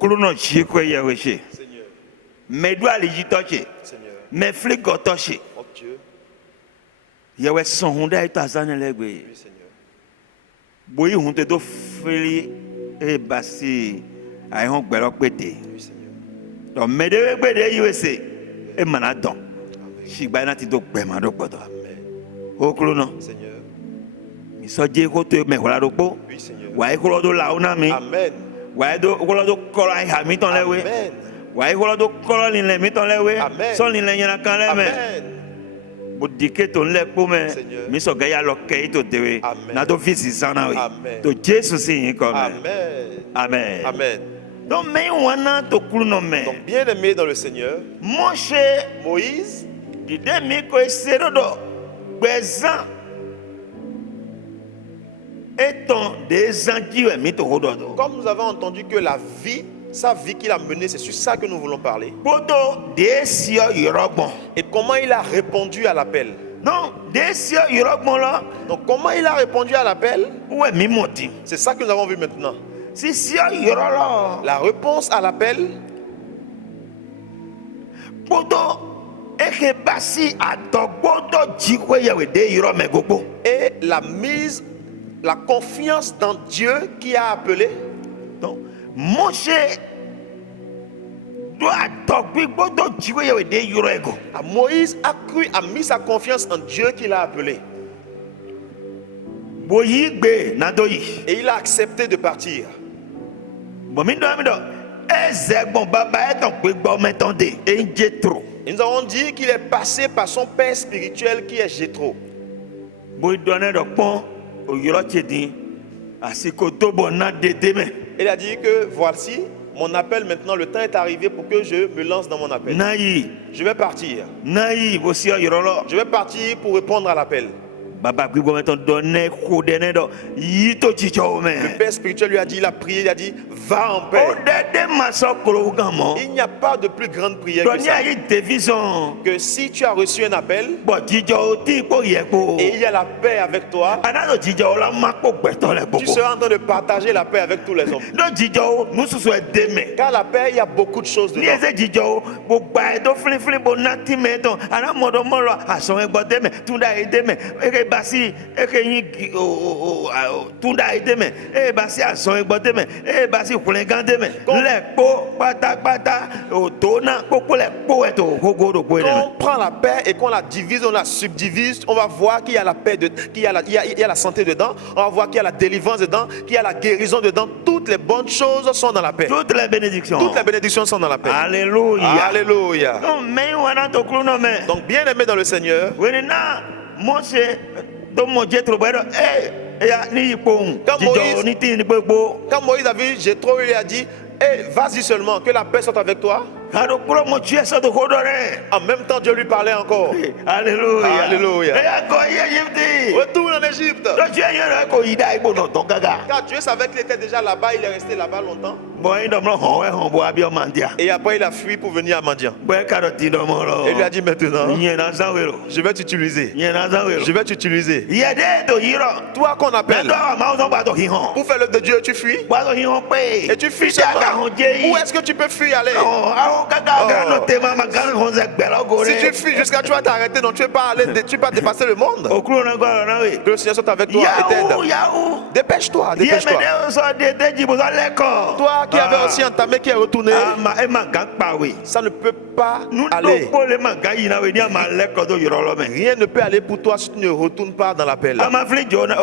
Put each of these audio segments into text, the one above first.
okruno chikwe yaweche. Seigneur, Medwa lijitoche. Seigneur, Me fligotoche. oh Dieu, Yawe son honda ito azane legwe. oui Seigneur, Boyi hunte do fili e basi ayon gbero pete. oui Seigneur, Donc medewe gbede yuese e manadon. Amen, Shigba na ti do gbema do gbodo. Amen, Okruno. Seigneur, Mi soje ko to me hola do po. oui Seigneur, Wa ikolo do launa mi. Amen, Wa do ikolo do kola ha mi ton lewe. Amen, Wa ikolo do kola ni le mi ton lewe. Amen. So ni le nyana kan le me. Amen, Budike to le po me. Seigneur. Mi so ga ya lo ke to dewe. Amen. Na do visi sana we. Amen. To Jesus yin ko me. Amen, Amen. Amen. Donc me wana to kulu no me. Donc, bien-aimé dans le Seigneur, Moshe Moïse, di de mi ko esero do gbezan. Eton des anji mi to hodo do. comme nous avons entendu que la vie, sa vie qu'il a menée, c'est sur ça que nous voulons parler. Bodo de sio yorogbon. Et comment il a répondu à l'appel. Non, de sio yorogbon la. Donc, comment il a répondu à l'appel, Ouais, mi moti. c'est ça que nous avons vu maintenant. Si sio yorolo. La réponse à l'appel, Bodo eke basi adogbodo jikwe yawe de yoro me gogo. et la mise, la confiance dans Dieu qui a appelé. Donc, Moshe do adogbi bodo jikwe yawe de yoro ego. Moïse a cru, a mis sa confiance en Dieu qui l'a appelé. Boyi gbe nadoyi. Et il a accepté de partir. Bomindo amido. Ezegbon baba eton pe gbo metande enjetro. Et nous avons dit qu'il est passé par son père spirituel qui est Jéthro. Boyi donne do pon o yoro chedin. Asiko to bona dede me. Il a dit que voici mon appel maintenant, le temps est arrivé pour que je me lance dans mon appel. Nayi, Je vais partir. nayi bosi yorolo. Je vais partir pour répondre à l'appel. Baba gbo meton donne ko dene do yito chicho me. Le père spirituel lui a dit, il a prié, il a dit, va en paix. O dede maso kolo gamo. Il n'y a pas de plus grande prière que ça. Donia yi division. Que si tu as reçu un appel Bo chicho ti ko yeko. et il y a la paix avec toi, Anado chicho la mako gbeto le tu boko. seras en train de partager la paix avec tous les hommes. Do chicho mususu e deme. Car la paix, il y a beaucoup de choses Ni dedans. ese chicho bo gba e do flin bo nati me ton. Ana modo mo lo aso e gbo deme. Tunda e deme. Eke basi eke yin tunda e deme. E basi aso e gbo deme. E basi kulen deme. Le po pata o dona popo le po e to gogo do po e Quand deme. on prend la paix et qu'on la divise, on la subdivise, on va voir qu'il y a la paix, qu'il y a il y a la santé dedans, on va voir qu'il y a la délivrance dedans, qu'il y a la guérison dedans. Toutes les bonnes choses sont dans la paix. Toutes les bénédictions. Toutes les bénédictions sont dans la paix. Alléluia. Alléluia. Non, mais wana to kulu no me. Donc, bien aimé dans le Seigneur, Wene na Mose do mo Jethro bedo ya ni ipo un. Quand Jijo Moïse- ni ti ni gbogbo. quand Moïse a vu Jéthro, il lui a dit, vas-y seulement, que la paix soit avec toi. Kado kuro mo chie so to hodore. En même temps, Dieu lui parlait encore. Alléluia. Alléluia. E ya ko ye Egypte. Retourne en Égypte. Do chie yero ko ida ibo no to gaga. Car Dieu savait qu'il était déjà là-bas, il est resté là-bas longtemps. Boy do mo ho we ho bo abi o mandia. Et après, il a fui pour venir à Madian. Boy kado ti do mo lo. Et il lui a dit maintenant, Nye na zawero. je vais t'utiliser. Nye na zawero. Je vais t'utiliser. Ye de to yiro. Toi qu'on Na appelle do ma o so ba to hi hon. pour faire l'œuvre de Dieu, tu fuis. Ba to hi hon pe. Et tu fuis Isi aga seulement. hon je Où yi. est-ce que tu peux fuir aller? Oh, awo gaga Oh. no te mama gan hon ze gbelo go Si re. tu fuis jusqu'à tu vas t'arrêter, donc tu ne peux pas aller, tu peux pas dépasser le monde. Okuro na gwa na we. Que le Seigneur soit avec toi et Yahoo, t'aide. Yahoo. Dépêche-toi, Ye me dépêche-toi. de so de jibo so leko. Toi qui avais aussi entamé, qui est retourné, Ma e ma gan pa we. ça ne peut pas Nu aller. do po le ma gan yi na we ni ma leko do yoro lo me. Rien ne peut aller pour toi si tu ne retournes pas dans l'appel. Ama fli Jona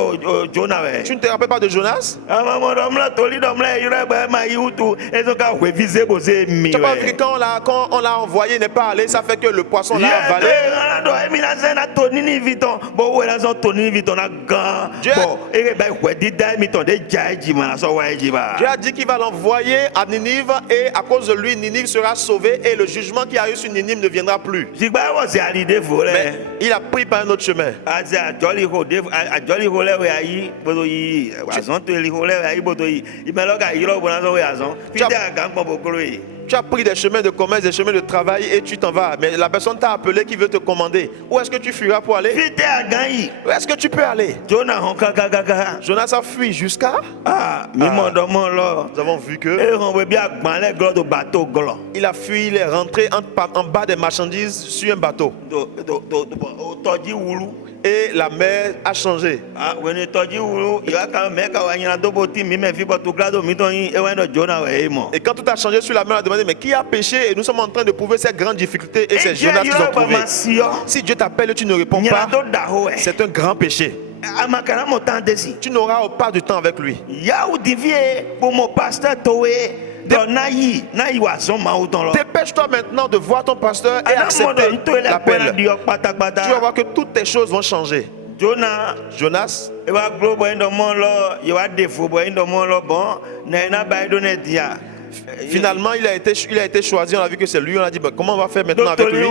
Jona we. Tu ne te rappelles pas de Jonas? Ama mo dom la toli dom la yoro ba ma yutu. Ezo ka we vise bo se mi Tu n'as pas vu we. que quand on l'a envoyé, il n'est pas allé, ça fait que le poisson l'a Ye avalé. de do e mi na se na to ni viton. Bo we na so to ni viton na gan. Dieu- Bo e ba we di dai mi ton de jai ji ma na so wa ji ba. Dieu a dit qu'il va l'envoyer à Ninive et à cause de lui, Ninive sera sauvé et le jugement qui a eu sur Ninive ne viendra plus. Jigba wo se ali de fo Mais le. il a pris par un autre chemin. Aze ajoli ho de ajoli ho le we ayi bodo yi. Azon to li ho le we ayi bodo yi. Imelo ka yiro bo na so we azon. Fi Tu as- de aga ngbon bo koro yi. Tu as pris des chemins de commerce, des chemins de travail et tu t'en vas. Mais la personne t'a appelé qui veut te commander. Où est-ce que tu fuiras pour aller? Vite à gagner. Où est-ce que tu peux aller? Jonah on gaga. Jonas a fui jusqu'à... Ah, mi mo do mo lo. Nous avons vu que E on we bien gban les gros de bateau glo. il a fui, il est rentré en bas des marchandises sur un bateau. O toji wulu. Et la mer a changé. Ah, when you toji wulu, you ka me ka wa nyina do boti mi me fi botu grado mi to yin e wa no Jonah we mo. Et quand tout a changé sur la mer, on a demandé, mais qui a péché? Et nous sommes en train de prouver ces grandes difficultés et c'est Jonas qui ont trouvé. Si Dieu t'appelle et tu ne réponds pas, c'est un grand péché. Amakara mo tan desi. Tu n'auras pas de temps avec lui. Ya ou divie pour mon pasteur towe. Dépêche-toi maintenant de voir ton pasteur et accepter l'appel. Tu vas voir que toutes tes choses vont changer. Jonas, finalement, il a été choisi. On a vu que c'est lui. On a dit, bah, comment on va faire maintenant avec lui?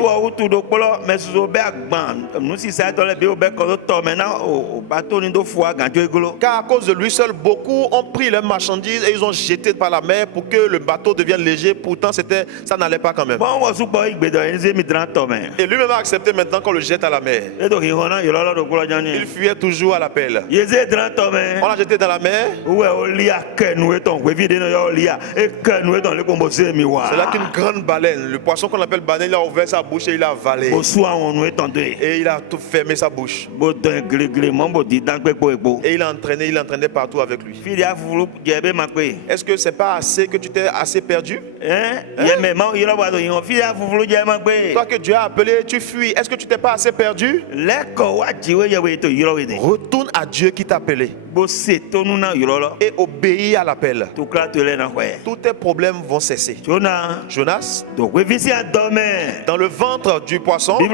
Car à cause de lui seul, beaucoup ont pris leurs marchandises et ils ont jeté par la mer pour que le bateau devienne léger. Pourtant, ça n'allait pas quand même. Et lui-même a accepté maintenant qu'on le jette à la mer. Il fuyait toujours à l'appel. On l'a jeté dans la mer. C'est là qu'une grande baleine, le poisson qu'on appelle baleine, il a ouvert sa bouche et il a avalé. Et il a tout fermé sa bouche. Et il entraînait partout avec lui. Est-ce que c'est pas assez que tu t'es assez perdu? Toi que Dieu a appelé, tu fuis. Est-ce que tu t'es pas assez perdu? Retourne à Dieu qui t'a appelé. Et obéis à l'appel. Tous tes problèmes vont cesser. Jonas, dans le ventre du poisson, du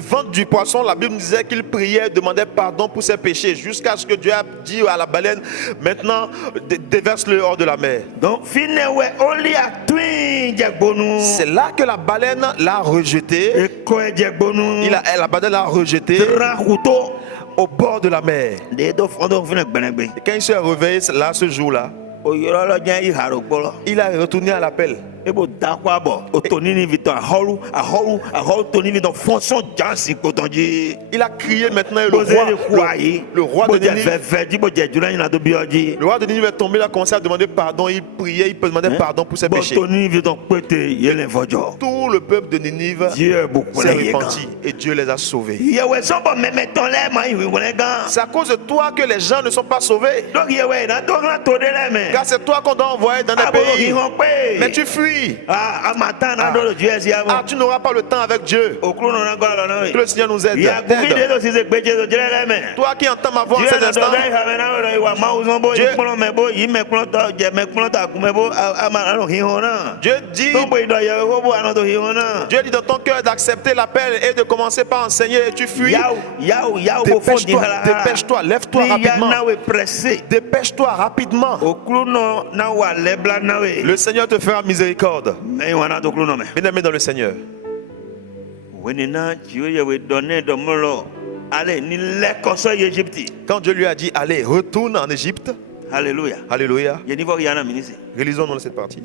ventre du poisson, la Bible disait qu'il priait, demandait pardon pour ses péchés, jusqu'à ce que Dieu a dit à la baleine, maintenant déverse-le hors de la mer. C'est là que la baleine l'a rejeté. La baleine l'a rejeté au bord de la mer. Et quand il s'est réveillé là, ce jour-là, il a retourné à l'appel. Il a crié maintenant et le roi de Ninive est tombé, il a commencé à demander pardon, il priait, il demandait pardon pour ses péchés. Tout le peuple de Ninive s'est repenti et Dieu les a sauvés. C'est à cause de toi que les gens ne sont pas sauvés. Car c'est toi qu'on doit envoyer dans des pays. Mais tu fuis. Tu n'auras pas le temps avec Dieu. Que le Seigneur nous aide. Toi qui entends ma voix en cet instant, Dieu dit dans ton cœur d'accepter l'appel et de commencer par enseigner et tu fuis. Dépêche-toi, lève-toi rapidement. Dépêche-toi rapidement. Le Seigneur te fera miséricorde. Bien-aimé dans le Seigneur. Quand Dieu lui a dit, allez, retourne en Égypte. Alléluia. Alléluia. Relisons-nous cette partie.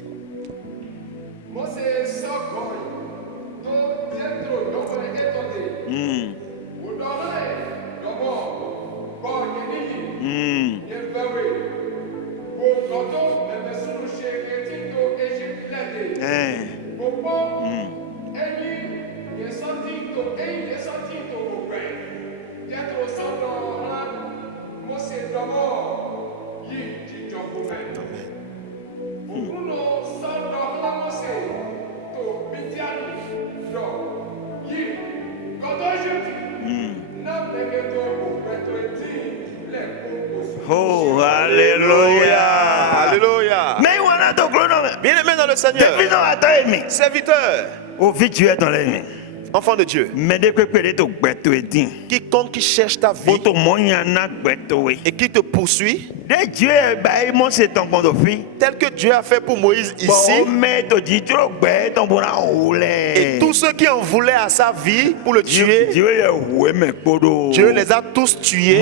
Oh, alléluia. Alléluia. Mais bien-aimé dans le Seigneur. Serviteur. enfant de Dieu, quiconque qui cherche ta vie et qui te poursuit, tel que Dieu a fait pour Moïse ici, et tous ceux qui en voulaient à sa vie pour le tuer, Dieu les a tous tués.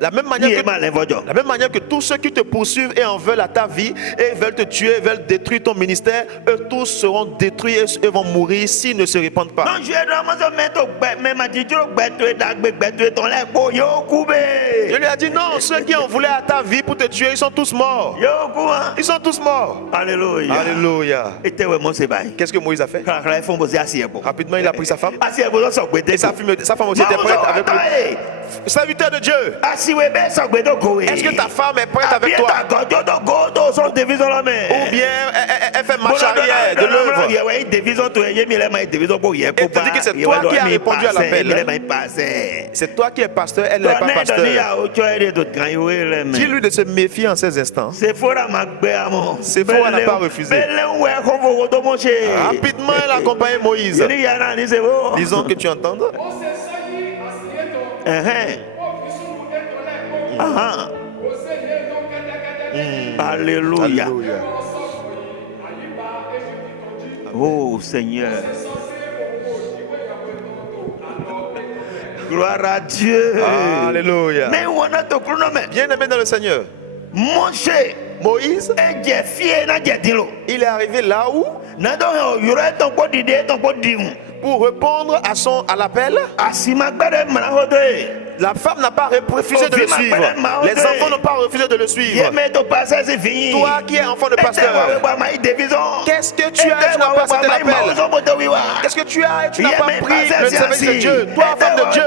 La même manière que tous ceux qui te poursuivent et en veulent à ta vie et veulent te tuer, veulent détruire ton ministère, eux tous seront détruits et vont mourir s'ils ne se répandent pas. Je lui ai dit non, ceux qui en voulaient à ta vie pour te tuer, ils sont tous morts. Ils sont tous morts. Alléluia. Alléluia. Qu'est-ce que Moïse a fait? Rapidement, il a pris sa femme. Et sa femme aussi était prête avec lui. Serviteur de Dieu, est-ce que ta femme est prête avec toi? Ou bien elle fait marche arrière de l'œuvre? Et te dit que c'est toi qui as répondu à l'appel. C'est toi qui es pasteur, elle n'est pas pasteur. Dis-lui de se méfier en ces instants. Séphora n'a pas refusé. Rapidement, elle a accompagné Moïse. Disons que tu entends. Alléluia. Oh Seigneur. Gloire à Dieu. Alléluia. Bien-aimé dans le Seigneur, Moïse, il est arrivé là où, pour répondre à l'appel, la femme n'a pas refusé de le suivre. Les enfants n'ont pas refusé de le suivre. Toi qui es enfant de pasteur, qu'est-ce que tu as et tu n'as pas accepté l'appel? Qu'est-ce que tu as et tu n'as pas pris le service de Dieu? Toi, enfant de Dieu,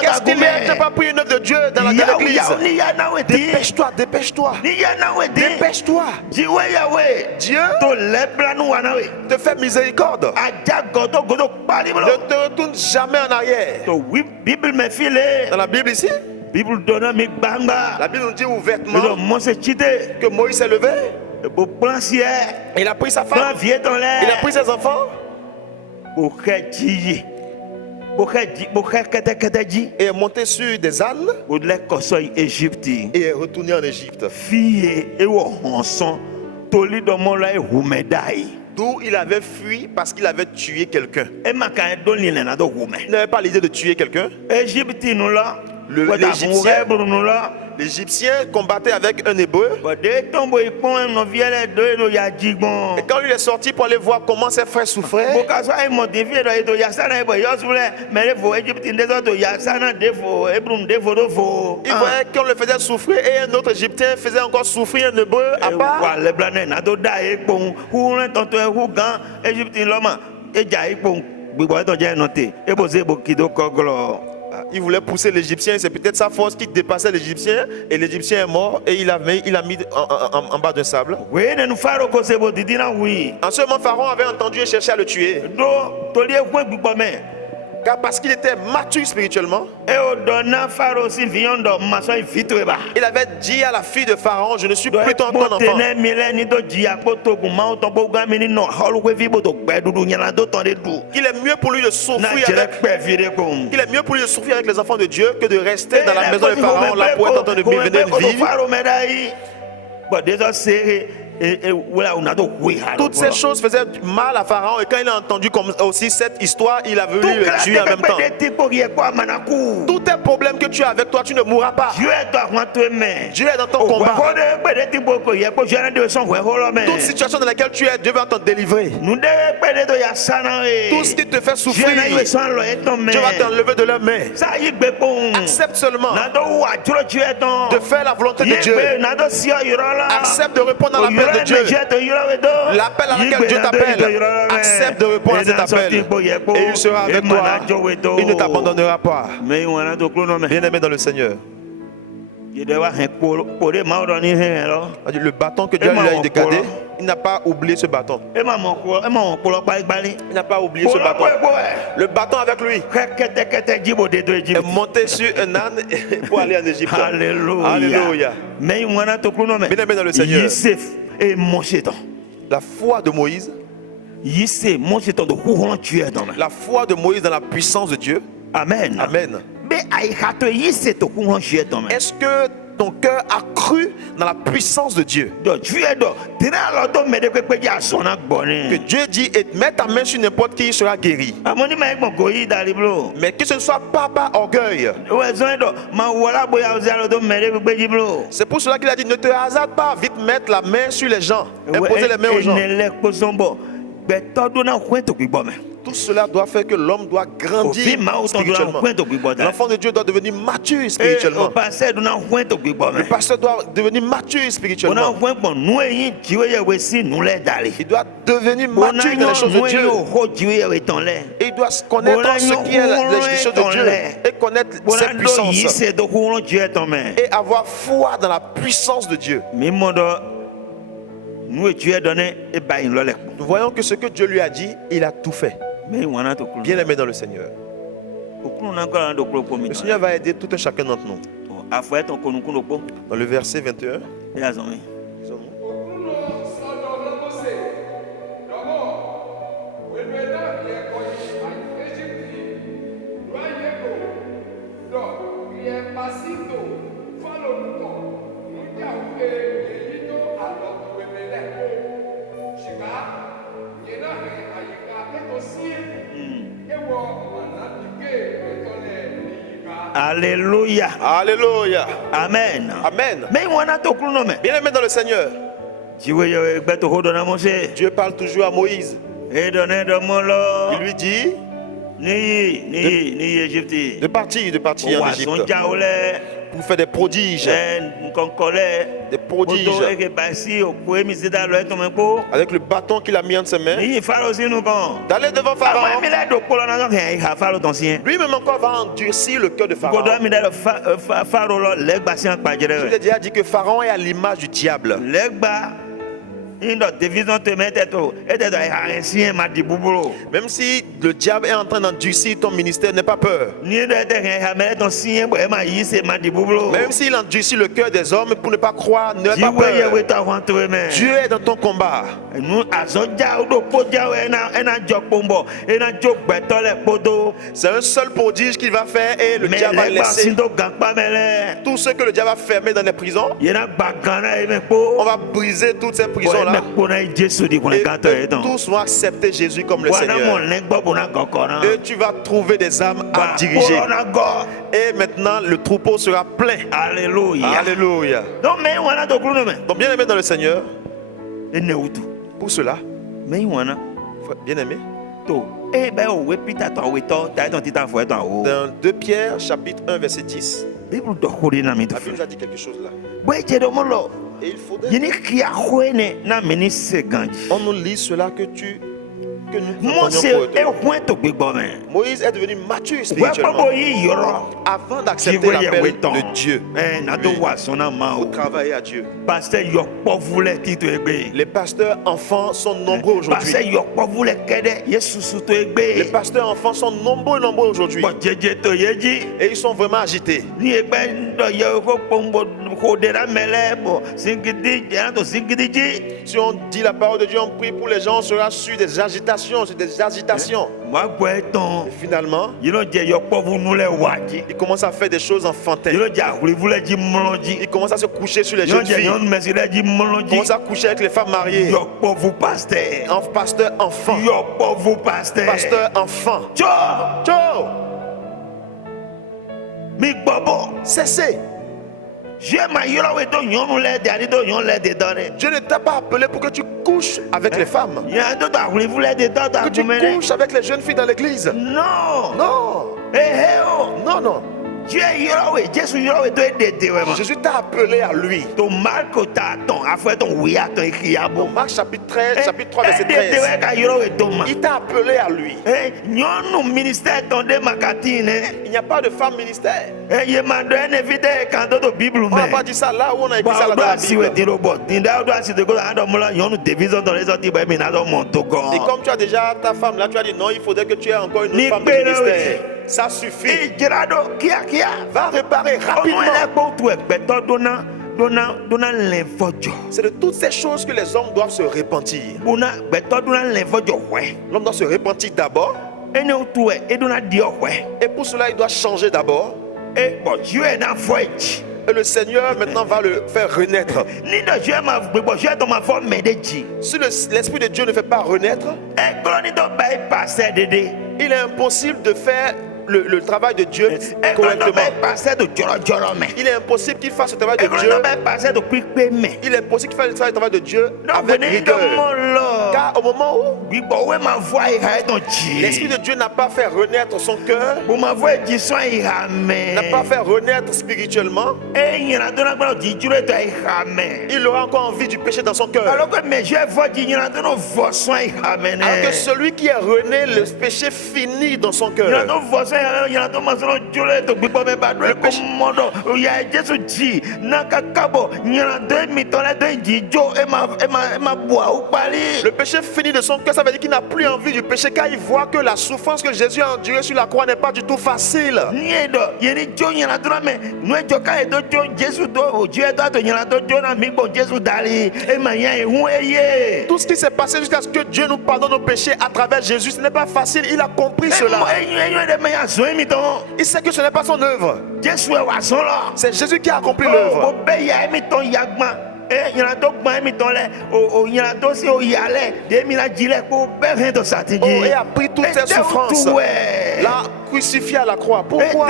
qu'est-ce qu'il y a et tu n'as pas pris une œuvre de Dieu dans l'église? Dépêche-toi, dépêche-toi. Dépêche-toi. Dieu te fait miséricorde. Ne te retourne jamais en arrière. Dans la Bible ici, la Bible nous dit ouvertement que Moïse s'est levé. Il a pris sa femme. Il a pris ses enfants. Et est monté sur des ânes. Et est retourné en Égypte. D'où il avait fui parce qu'il avait tué quelqu'un. Il n'avait pas l'idée de tuer quelqu'un. L'Égyptien combattait avec un Hébreu. Et quand il est sorti pour aller voir comment ses frères souffraient, il voyait qu'on le faisait souffrir et un autre Égyptien faisait encore souffrir un Hébreu à part. Il voulait pousser l'Égyptien, c'est peut-être sa force qui dépassait l'Égyptien, et l'Égyptien est mort et il l'a mis en bas d'un sable. En ce moment, Pharaon avait entendu et cherché à le tuer. Car parce qu'il était mature spirituellement, il avait dit à la fille de Pharaon, je ne suis plus ton enfant. Il est mieux pour lui de souffrir avec les enfants de Dieu que de rester dans la maison de Pharaon là pour être en train de venir vivre. Toutes ces choses faisaient mal à Pharaon, et quand il a entendu comme aussi cette histoire, il a voulu le tuer en même temps. Tous tes problèmes que tu as avec toi, tu ne mourras pas. Dieu est dans ton combat. Toute situation dans laquelle tu es, Dieu va t'en délivrer. Tout ce qui te fait souffrir, Dieu va t'enlever de leurs mains. Accepte seulement de faire la volonté de Dieu. Accepte de répondre à l'appel de Dieu. L'appel à laquelle Dieu t'appelle, accepte de répondre à cet appel et il sera avec toi. Il ne t'abandonnera pas. Bien-aimé dans le Seigneur, Le bâton que Dieu lui a décadé, il n'a pas oublié ce bâton. Il n'a pas oublié ce bâton. Le bâton avec lui est monté sur un âne pour aller en Égypte. Alléluia. Alléluia. Bien-aimé dans le Seigneur. La foi de Moïse. La foi de Moïse dans la puissance de Dieu. Amen. Amen. Est-ce que ton cœur a cru dans la puissance de Dieu? Que Dieu dit, et mets ta main sur n'importe qui, il sera guéri. Mais que ce ne soit pas par orgueil. C'est pour cela qu'il a dit, ne te hasarde pas, vite mettre la main sur les gens. Imposer les mains aux gens. Tout cela doit faire que l'homme doit grandir spirituellement. L'enfant de Dieu doit devenir mature spirituellement. Le pasteur doit devenir mature spirituellement. Il doit devenir mature dans les choses de Dieu. Et il doit connaître ce qui est les choses de Dieu et connaître ses puissances. Et avoir foi dans la puissance de Dieu. Nous voyons que ce que Dieu lui a dit, il a tout fait. Bien aimé dans le Seigneur. Le Seigneur va aider tout un chacun d'entre nous. Dans le verset 21. Alléluia. Alléluia. Amen. Amen. Bien aimé dans le Seigneur. Dieu parle toujours à Moïse. Il lui dit de partir en Égypte pour faire des prodiges. Des prodiges. Avec le bâton qu'il a mis entre ses mains. D'aller devant Pharaon. Lui-même encore va endurcir le cœur de Pharaon. Je l'ai déjà dit que Pharaon est à l'image du diable. Même si le diable est en train d'endurcir ton ministère, n'aie pas peur. Même s'il endurcit le cœur des hommes pour ne pas croire, n'aie pas peur. Dieu est dans ton combat. C'est un seul prodige qu'il va faire et le diable va laisser. Tout ce que le diable va fermer dans les prisons, on va briser toutes ces prisons. Et tous vont accepter Jésus comme le Seigneur. Et tu vas trouver des âmes à diriger. Et maintenant le troupeau sera plein. Alléluia. Alléluia. Donc bien aimé dans le Seigneur. Pour cela, bien aimé, dans 2 Pierre chapitre 1 verset 10, la Bible nous a dit quelque chose là. Et il faudrait on nous lit cela que nous Moïse est devenu mature spirituellement avant d'accepter l'appel de Dieu pour travailler à Dieu. Les pasteurs enfants sont nombreux aujourd'hui. Les pasteurs enfants sont nombreux aujourd'hui. Et ils sont vraiment agités. Si on dit la parole de Dieu, on prie pour les gens, on sera sur des agitations, Et finalement, il commence à faire des choses enfantines. Il commence à se coucher sur les jeunes filles. Il commence à coucher avec les femmes mariées. Pasteur enfant. Pasteur enfant. Cessez. Dieu ne t'a pas appelé pour que tu couches avec les femmes. Que tu couches avec les jeunes filles dans l'église. Non. Non. Non. Jésus t'a appelé à lui. Dans Marc chapitre 13, chapitre 3, verset 13. Il t'a appelé à lui. Il n'y a pas de femme ministère. On n'a pas dit ça là où on a écrit ça là dans la Bible. Et comme tu as déjà ta femme là, tu as dit non, il faudrait que tu aies encore une autre femme de ministère. Ça suffit. Va réparer rapidement. C'est de toutes ces choses que les hommes doivent se repentir. L'homme doit se repentir d'abord. Et pour cela, il doit changer d'abord. Et le Seigneur maintenant va le faire renaître. Si l'Esprit de Dieu ne fait pas renaître, il est impossible de faire le travail de Dieu correctement. Il est impossible qu'il fasse le travail de Dieu. Il est impossible qu'il fasse le travail de Dieu avec rigueur. Car au moment où l'Esprit de Dieu n'a pas fait renaître son cœur, n'a pas fait renaître spirituellement, il aura encore envie du péché dans son cœur. Alors que celui qui est rené, le péché finit dans son cœur. Le péché finit de son cœur, ça veut dire qu'il n'a plus envie du péché car il voit que la souffrance que Jésus a endurée sur la croix n'est pas du tout facile. Tout ce qui s'est passé jusqu'à ce que Dieu nous pardonne nos péchés à travers Jésus, ce n'est pas facile, il a compris cela. Il sait que ce n'est pas son œuvre. C'est Jésus qui a accompli l'œuvre. Il a pris toutes ses souffrances. Là, crucifié à la croix. Pourquoi?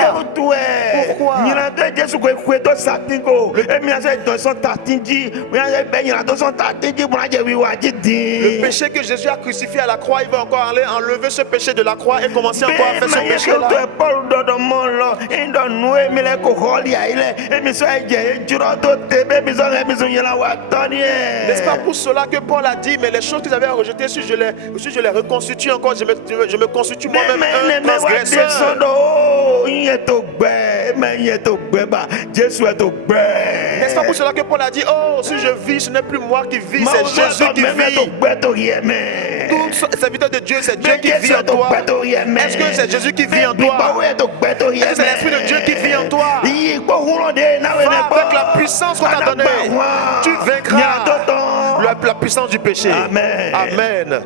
Le péché que Jésus a crucifié à la croix, il va encore aller enlever ce péché de la croix et commencer encore à faire ce péché-là. N'est-ce pas pour cela que Paul a dit, mais les choses que j'avais rejetées, si je les reconstitue encore, je me constitue moi-même un transgresseur. N'est-ce pas pour cela que Paul a dit, oh, si je vis, ce n'est plus moi qui vis, c'est Jésus qui vit. Tout serviteur de Dieu, c'est Dieu qui vit en toi. Est-ce que c'est Jésus qui vit en toi? Est-ce que c'est l'Esprit de Dieu qui vit en toi? Va avec la puissance qu'on t'a donnée. Tu vaincras la puissance du péché. Amen. Amen.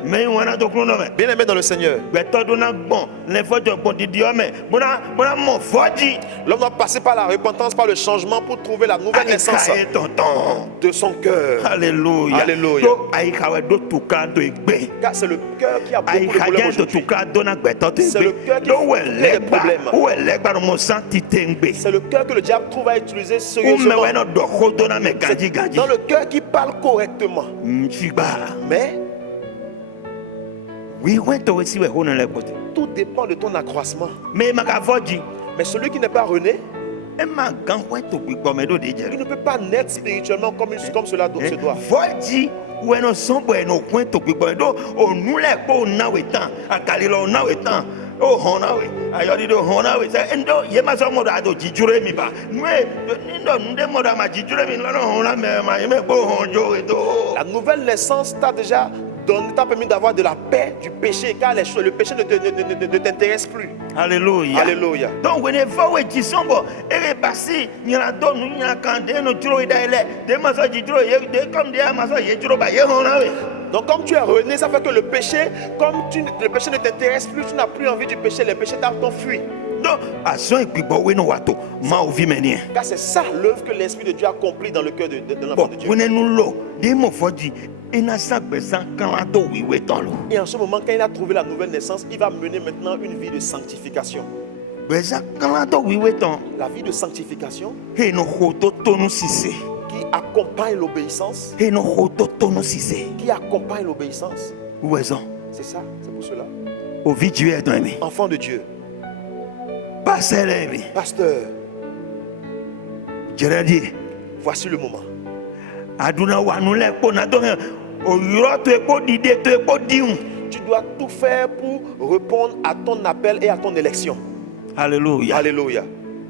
Bien-aimé dans le Seigneur, l'homme doit passer par la repentance, par le changement pour trouver la nouvelle naissance de son cœur. Alléluia. Alléluia. Car c'est le cœur qui a beaucoup de problèmes aujourd'hui. C'est le cœur qui fait des problèmes. C'est le cœur que le diable trouve à utiliser sérieusement. Dans le cœur qui parle correctement. Mais tout dépend de ton accroissement. Mais celui qui n'est pas rené, il ne peut pas naître spirituellement comme cela se doit. La nouvelle naissance t'a déjà t'a permis d'avoir de la paix du péché, car le péché ne t'intéresse plus. Alléluia. Alléluia. Donc, donc comme tu es rené, ça fait que le péché, le péché ne t'intéresse plus, tu n'as plus envie du péché, le péché t'ont fui. Car c'est ça l'œuvre que l'Esprit de Dieu a accompli dans le cœur de l'enfant de Dieu. Et en ce moment, quand il a trouvé la nouvelle naissance, il va mener maintenant une vie de sanctification. La vie de sanctification qui accompagne l'obéissance. Qui accompagne l'obéissance. C'est ça, c'est pour cela. Enfant de Dieu. Pasteur. Voici le moment. Tu dois tout faire pour répondre à ton appel et à ton élection. Alléluia. Alléluia.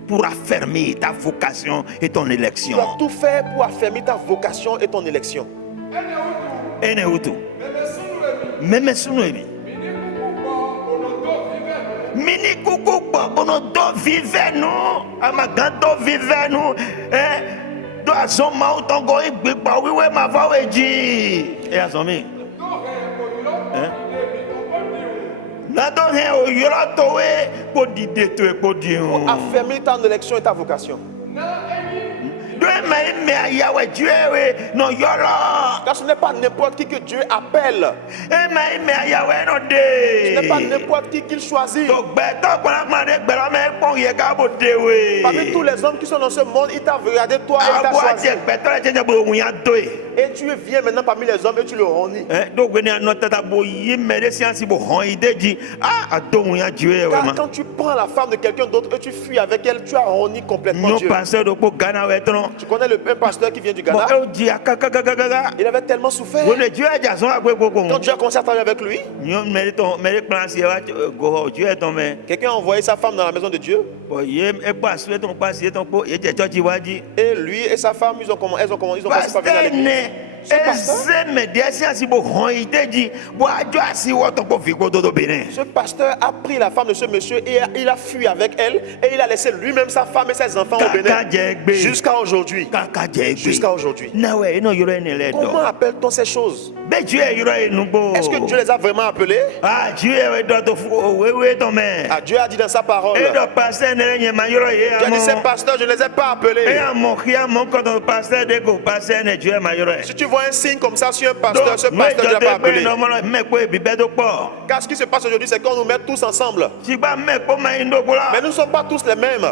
Pour affermir ta vocation et ton élection. Tu dois tout faire pour affermir ta vocation et ton élection. Même Sunouemi. Mini coucou, bonodo vive nous, amagando vive nous, do azoma utongo igbepa wiwe mava weji. Azomi. Nado he o yoro towe po dide to e po di o. Pour affermir ta élection et ta vocation. Car ce n'est pas n'importe qui que Dieu appelle. Ce n'est pas n'importe qui qu'il choisit. Parmi tous les hommes qui sont dans ce monde, il t'a regardé toi et il t'a choisi. Et tu viens maintenant parmi les hommes et tu le honnis. Car quand tu prends la femme de quelqu'un d'autre et tu fuis avec elle, tu as honni complètement Dieu. Tu connais le même pasteur qui vient du Ghana? Il avait tellement souffert. Quand Dieu a commencé à travailler avec lui, quelqu'un a envoyé sa femme dans la maison de Dieu. Et lui et sa femme, ils ont commencé à venir à l'église. Ce pasteur a pris la femme de ce monsieur et il a fui avec elle et il a laissé lui-même sa femme et ses enfants au Bénin. Jusqu'à aujourd'hui. Jusqu'à aujourd'hui. Comment appelle-t-on ces choses? Est-ce que Dieu les a vraiment appelés? Dieu a dit dans sa parole. Dieu a dit ces pasteurs, je ne les ai pas appelés. Si tu vois un signe comme ça sur un pasteur, ce pasteur ne l'a pas appelé. Car ce qui se passe aujourd'hui, c'est qu'on nous met tous ensemble. Mais nous ne sommes pas tous les mêmes.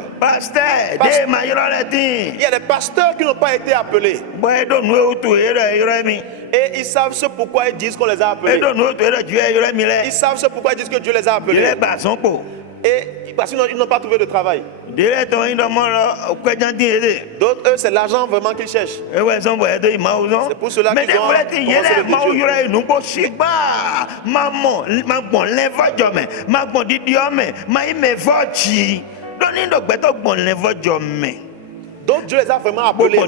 Il y a des pasteurs qui n'ont pas été appelés. Et ils savent ce pourquoi ils disent qu'on les a appelés. Ils savent ce pourquoi ils disent que Dieu les a appelés. Et parce qu'ils n'ont pas trouvé de travail. D'autres, eux, c'est l'argent vraiment qu'ils cherchent. C'est pour cela qu'ils ont commencé donc Dieu les a vraiment appelés.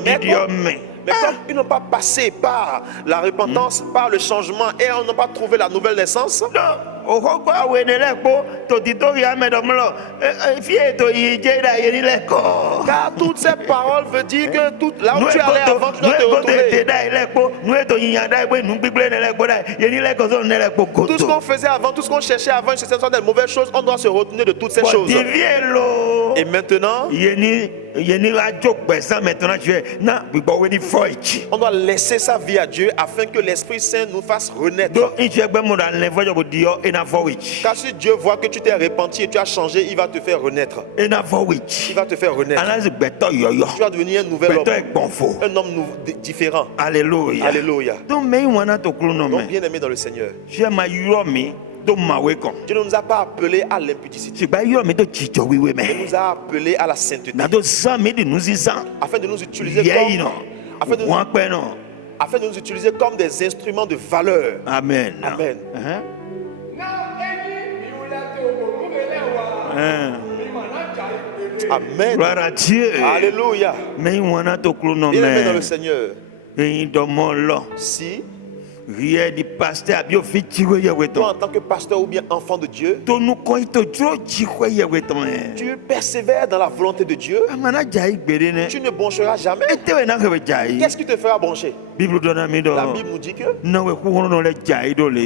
Mais comme ils n'ont pas passé par la repentance, par le changement et ils n'ont pas trouvé la nouvelle naissance, car toutes ces paroles veulent dire que là où tu allais avant, tu dois te retrouver. Tout ce qu'on faisait avant, tout ce qu'on cherchait avant, ce sont des mauvaises choses, on doit se retourner de toutes ces choses. Et maintenant, on doit laisser sa vie à Dieu afin que l'Esprit Saint nous fasse renaître. Car si Dieu voit que tu t'es repenti et tu as changé, il va te faire renaître. Il va te faire renaître. Tu vas devenir un nouvel homme. Un homme différent. Alléluia. Alléluia. Donc bien aimé dans le Seigneur, Dieu ne nous a pas appelés à l'impudicité. Il nous a appelés à la sainteté. Afin de nous utiliser comme des instruments de valeur. Amen. Amen. Amen. Gloire à Dieu. Alléluia. Bien aimé dans le Seigneur. Si toi en tant que pasteur ou bien enfant de Dieu, tu persévères dans la volonté de Dieu, tu ne broncheras jamais. Qu'est-ce qui te fera broncher? La Bible nous dit que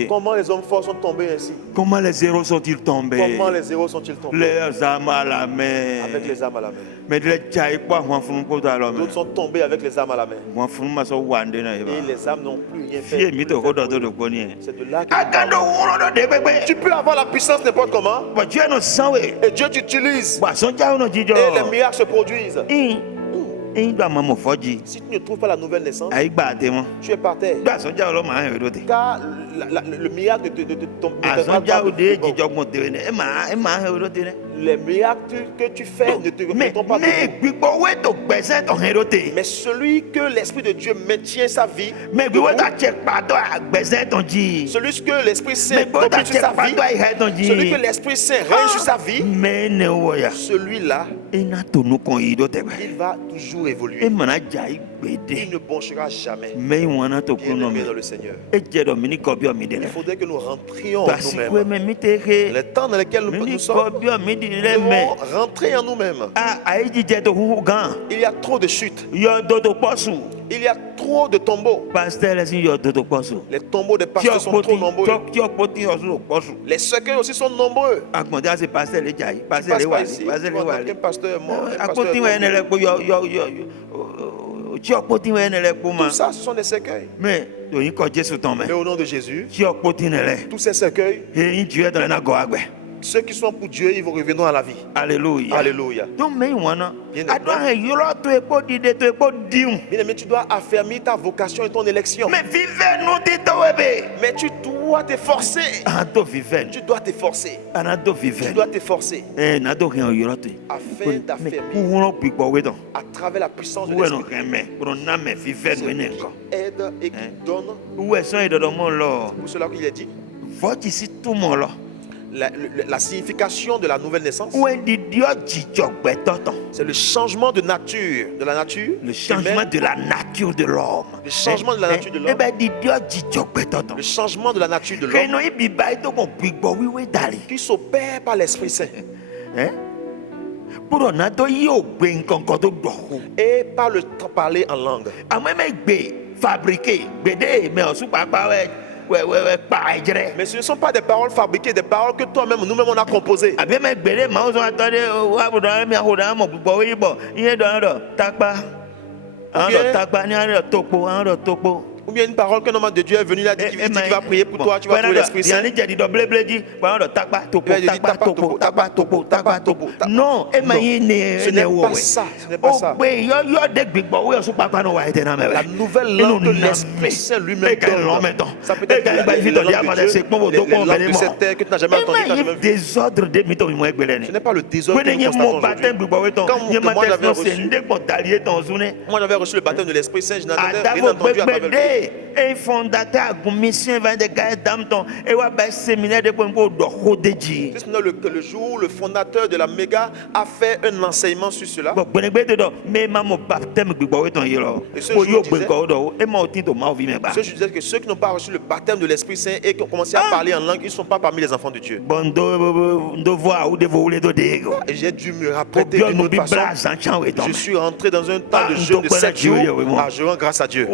comment les hommes forts sont tombés ainsi. Comment les héros sont-ils tombés? Comment les héros sont-ils tombés? Les âmes à la main. Avec les âmes à la main. Mais d'autres sont tombés avec les âmes à la main. Et les âmes n'ont plus rien fait. C'est de là que tu peux avoir la puissance n'importe comment. Et Dieu t'utilise. Et les miracles se produisent. Si tu ne trouves pas la nouvelle naissance, tu es par terre. Car le miracle de ton les miracles que tu fais ne te remettront pas debout. Mais celui que l'Esprit de Dieu maintient sa vie, celui que l'Esprit Saint domine sur sa vie, celui que l'Esprit Saint règne sur sa vie, celui-là, il va toujours évoluer. Il ne bronchera jamais. Bien-aimé dans le Seigneur. Il faudrait que nous rentrions en nous-mêmes. Le temps dans lequel nous sommes, nous devons rentrer en nous-mêmes. Il y a trop de chutes. Il y a trop de tombeaux. Les tombeaux des pasteurs sont trop nombreux. Les cercueils aussi sont nombreux. Tout ça, ce sont des cercueils. Mais au nom de Jésus, tous ces cercueils, ceux qui sont pour Dieu, ils vont revenir à la vie. Alléluia. Alléluia. Bien-aimé, tu dois affermir ta vocation et ton élection. Mais tu dois t'efforcer. Tu dois t'efforcer. Tu dois t'efforcer. Afin d'affermir à travers la puissance de l'Esprit. Aide et qui donne. Pour cela qu'il est dit. La signification de la nouvelle naissance, c'est le changement de nature, de la nature, le changement de la nature de l'homme, le changement de la nature de l'homme, le changement de la nature de l'homme, qui s'opère par l'Esprit Saint. Et par le parler en langue. Mais ce ne sont pas des paroles fabriquées, des paroles que toi-même, nous-mêmes, on a composées. Ou bien une parole qu'un homme de Dieu est venu là, dit qu'il va prier pour toi, tu vas trouver l'Esprit Saint. Non, ce n'est pas ça. Ce n'est pas ça. La nouvelle langue que l'Esprit Saint lui-même donne. Ça peut être la langue de Dieu, les langues de cette terre que tu n'as jamais entendues. Ce n'est pas le désordre que nous constatons aujourd'hui. Moi j'avais reçu le baptême de l'Esprit Saint, je n'avais rien entendu à travers lui. Un fondateur commission va de gars d'amton et va ba séminaire de pour dodeji. C'est le jour le fondateur de la méga a fait un enseignement sur cela. Mais maman baptême gbibo ton yelo. Ce je disais que ceux qui n'ont pas reçu le baptême de l'Esprit Saint et qui ont commencé à parler en langue, ils ne sont pas parmi les enfants de Dieu. Et j'ai dû me rappeler d'une autre façon. Je suis rentré dans un temps de jeûne de 7 jours à jeûner grâce à Dieu.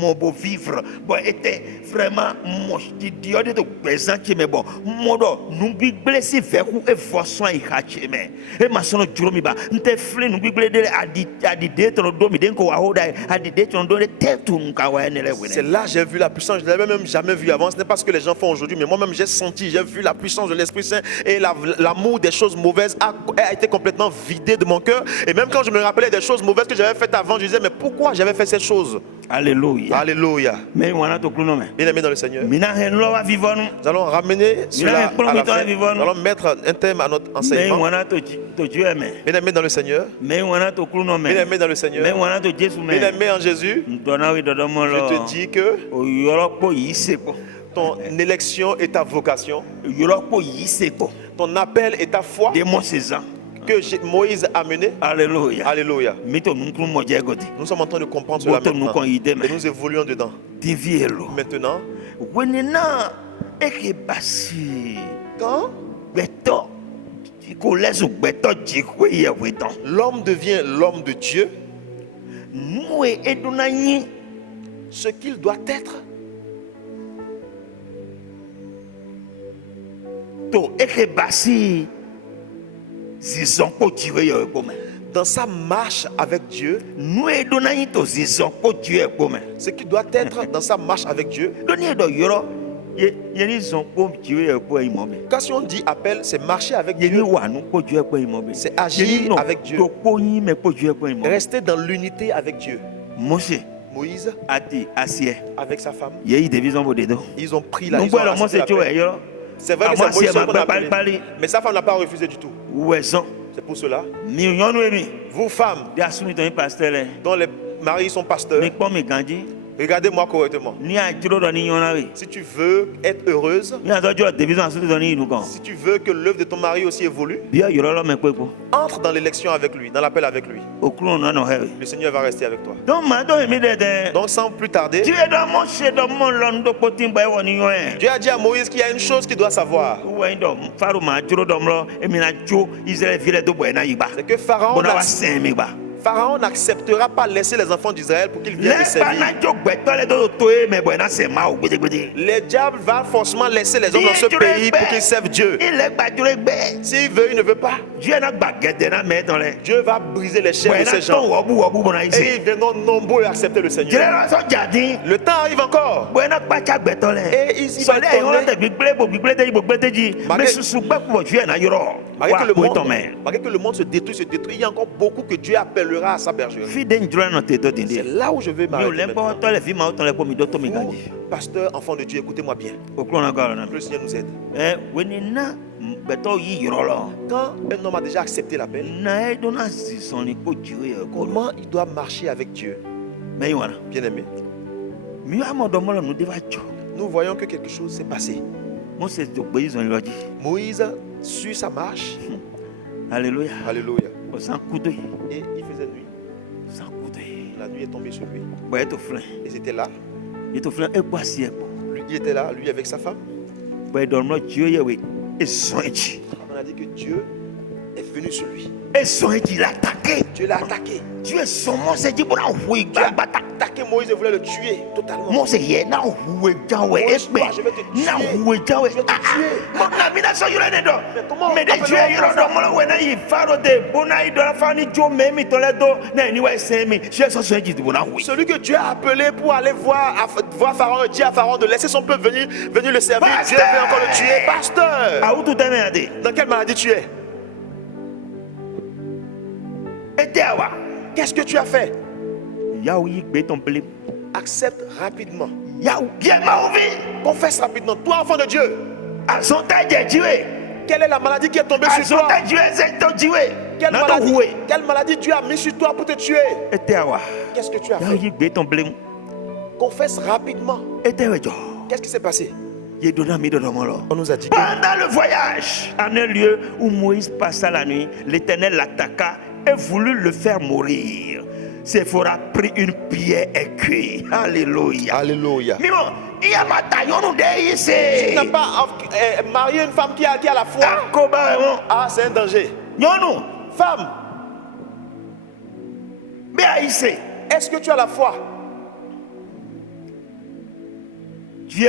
Mon beau vivre était vraiment moche. Dieu de présenter mais bon modo nous blessé vers où et forçons y hache mais et ma son juromi ba nte fle nous blessé à di d'être domi denko wa hoda à di d'être on donne tête nous ka wa ne le. C'est là j'ai vu la puissance, je l'avais même jamais vu avant. Ce n'est pas ce que les gens font aujourd'hui, mais moi-même j'ai senti, j'ai vu la puissance de l'Esprit Saint et l'amour des choses mauvaises a été complètement vidé de mon cœur. Et même quand je me rappelais des choses mauvaises que j'avais faites avant, je disais mais pourquoi j'avais fait ces choses? Alléluia. Alléluia. Bien-aimés dans le Seigneur. Nous allons ramener cela à la fin. Nous allons mettre un thème à notre enseignement. Bien-aimés dans le Seigneur. Bien-aimés dans le Seigneur. Bien-aimés en Jésus. Je te dis que ton élection est ta vocation. Ton appel est ta foi. Que Moïse a mené. Alléluia. Alléluia. Nous sommes en train de comprendre cela maintenant. Et nous évoluons dedans. Maintenant, quand l'homme devient l'homme de Dieu, ce qu'il doit être, dans sa marche avec Dieu, ce qui doit être dans sa marche avec Dieu. Quand si on dit appel, c'est marcher avec Dieu, c'est agir avec Dieu, rester dans l'unité avec Dieu. Moïse, avec sa femme, ils ont pris la maison. C'est vrai que c'est Moïse qu'on a appelé, mais sa femme n'a pas refusé du tout. C'est pour cela, vous femmes, dont les maris sont pasteurs, regardez-moi correctement. Si tu veux être heureuse, si tu veux que l'œuvre de ton mari aussi évolue, entre dans l'élection avec lui, dans l'appel avec lui. Le Seigneur va rester avec toi. Donc sans plus tarder, Dieu a dit à Moïse qu'il y a une chose qu'il doit savoir. C'est que Pharaon n'acceptera pas laisser les enfants d'Israël pour qu'ils viennent le servir. Les diables vont forcément laisser les hommes dans ce pays pour qu'ils servent Dieu. S'il veut, il ne veut pas. Dieu va briser les chaînes de ces gens. Et ils viendront nombreux accepter le Seigneur. Le temps arrive encore. Et ils y vont malgré que le monde se détruit, il y a encore beaucoup que Dieu appellera à sa bergerie. C'est là où je vais m'arrêter maintenant. Vous, pasteur, enfant de Dieu, écoutez-moi bien. Que le Seigneur nous aide. Quand un homme a déjà accepté l'appel, comment il doit marcher avec Dieu? Bien-aimé, nous voyons que quelque chose s'est passé. Moïse suit sa marche. Alléluia. Alléluia. Et il faisait nuit. La nuit est tombée sur lui. Et c'était là. Lui, il était là, lui avec sa femme. On a dit que Dieu est venu sur lui. Dieu l'a attaqué. Dieu a attaqué Moïse et voulait le tuer totalement. Moïse, je vais te tuer. Celui que Dieu a appelé pour aller voir Pharaon et dire à Pharaon de laisser son peuple venir le servir. Dieu veut encore le tuer. Pasteur, dans quelle maladie tu es? Qu'est-ce que tu as fait? Accepte rapidement. Confesse rapidement. Toi, enfant de Dieu, quelle est la maladie qui est tombée sur toi? Quelle maladie Dieu a mis sur toi pour te tuer? Qu'est-ce que tu as fait? Confesse rapidement. Qu'est-ce qui s'est passé? On nous a dit que pendant le voyage, en un lieu où Moïse passa la nuit, l'Éternel l'attaqua et voulut le faire mourir. Séphora prit une pierre et cuit. Alléluia. Alléluia. Mais bon, il y a ma taille, on nous dit ici. Tu n'as pas marié une femme qui a la foi. Ah, c'est un danger. Non. Femme. Bien ici. Est-ce que tu as la foi? Dieu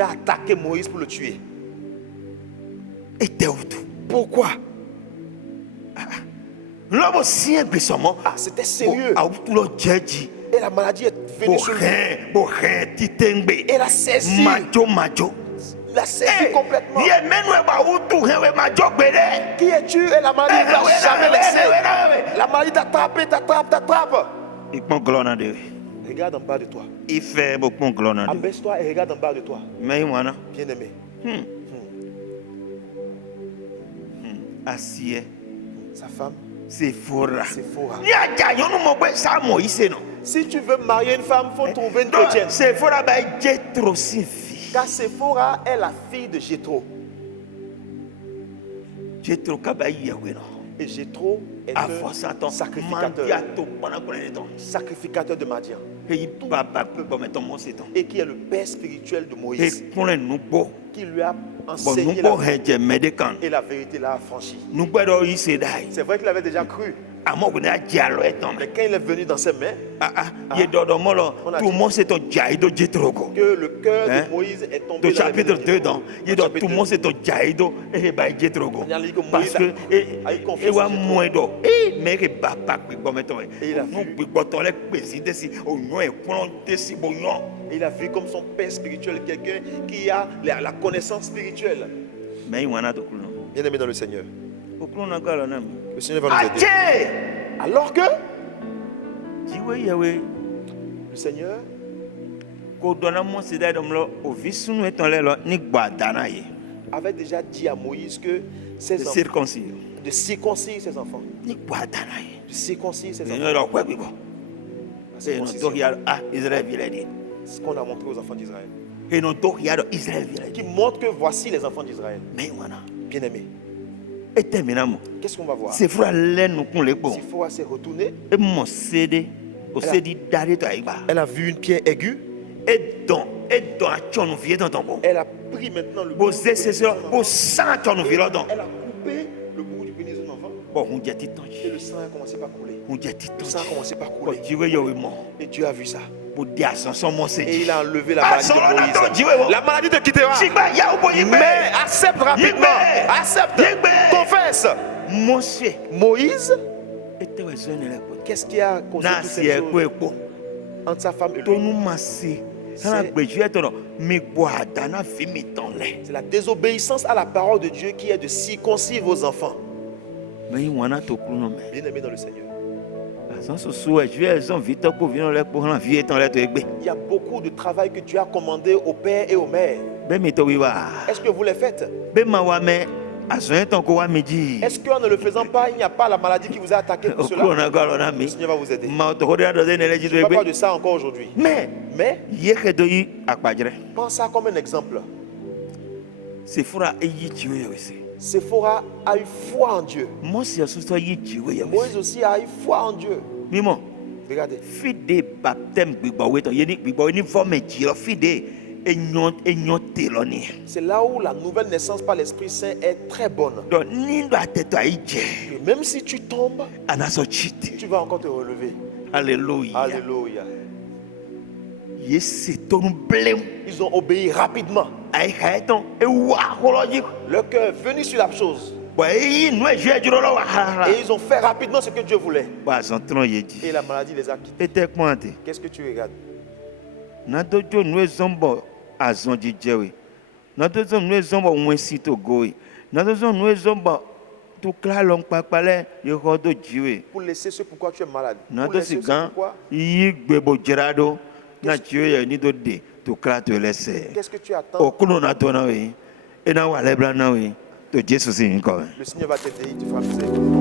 a attaqué Moïse pour le tuer. Pourquoi? C'était sérieux. Et la maladie est venue sur lui. Elle a saisi. La saisi complètement. Qui es-tu? Et la maladie ne va jamais laisser. La maladie t'attrape. Regarde en bas de toi. Abaisse-toi et regarde en bas de toi. Bien-aimé. Sa femme. Séphora. Si tu veux marier une femme, il faut trouver une chrétienne. Car Séphora est la fille de Jéthro. Et Jéthro est un sacrificateur de Madian. Et qui est le père spirituel de Moïse. Qui lui a enseigné la vérité. Et la vérité l'a affranchi. C'est vrai qu'il avait déjà cru. Mais quand il est venu dans ses mains, que le cœur de Moïse est tombé dans les mains. Tout le monde s'est parce que il a vu comme son père spirituel quelqu'un qui a la connaissance spirituelle. Bien-aimé dans le Seigneur, le Seigneur va nous aider. Alors que Le Seigneur avait déjà dit à Moïse que ses enfants, de circoncire ses enfants. De circoncire ses enfants. Ce qu'on a montré aux enfants d'Israël. Qui montre que voici les enfants d'Israël. Bien-aimés. Qu'est-ce qu'on va voir? S'il faut se retourner. Elle a vu une pierre aiguë. Elle a pris maintenant le bout. Elle a coupé le bout du pénis de son enfant. Et le sang a commencé par couler. Le sang a commencé par couler. Et Dieu a vu ça. Et il a enlevé la maladie de Moïse. La maladie te quittera. Mais accepte rapidement. Accepte. Confesse. Moïse, qu'est-ce qui a causé toutes ces choses entre sa femme et lui? C'est la désobéissance à la parole de Dieu qui est de circoncire vos enfants. Bien-aimés dans le Seigneur. Il y a beaucoup de travail que Dieu a commandé aux pères et aux mères. Est-ce que vous les faites? Est-ce qu'en ne le faisant pas, il n'y a pas la maladie qui vous a attaqué pour cela? Le Seigneur va vous aider. Je ne parle pas de ça encore aujourd'hui. Mais pense ça comme un exemple. Séphora a eu foi en Dieu. Moïse aussi a eu foi en Dieu. Regardez. C'est là où la nouvelle naissance par l'Esprit Saint est très bonne. Et même si tu tombes, tu vas encore te relever. Alléluia. Alléluia. Ils ont obéi rapidement. Leur cœur est venu sur la chose. Et ils ont fait rapidement ce que Dieu voulait. Et la maladie les a quittés. Qu'est-ce que tu regardes? Pour laisser ce pourquoi tu es malade. Pour laisser ce pourquoi. Qu'est-ce que tu attends? Le Seigneur va t'aider, il te fera plaisir.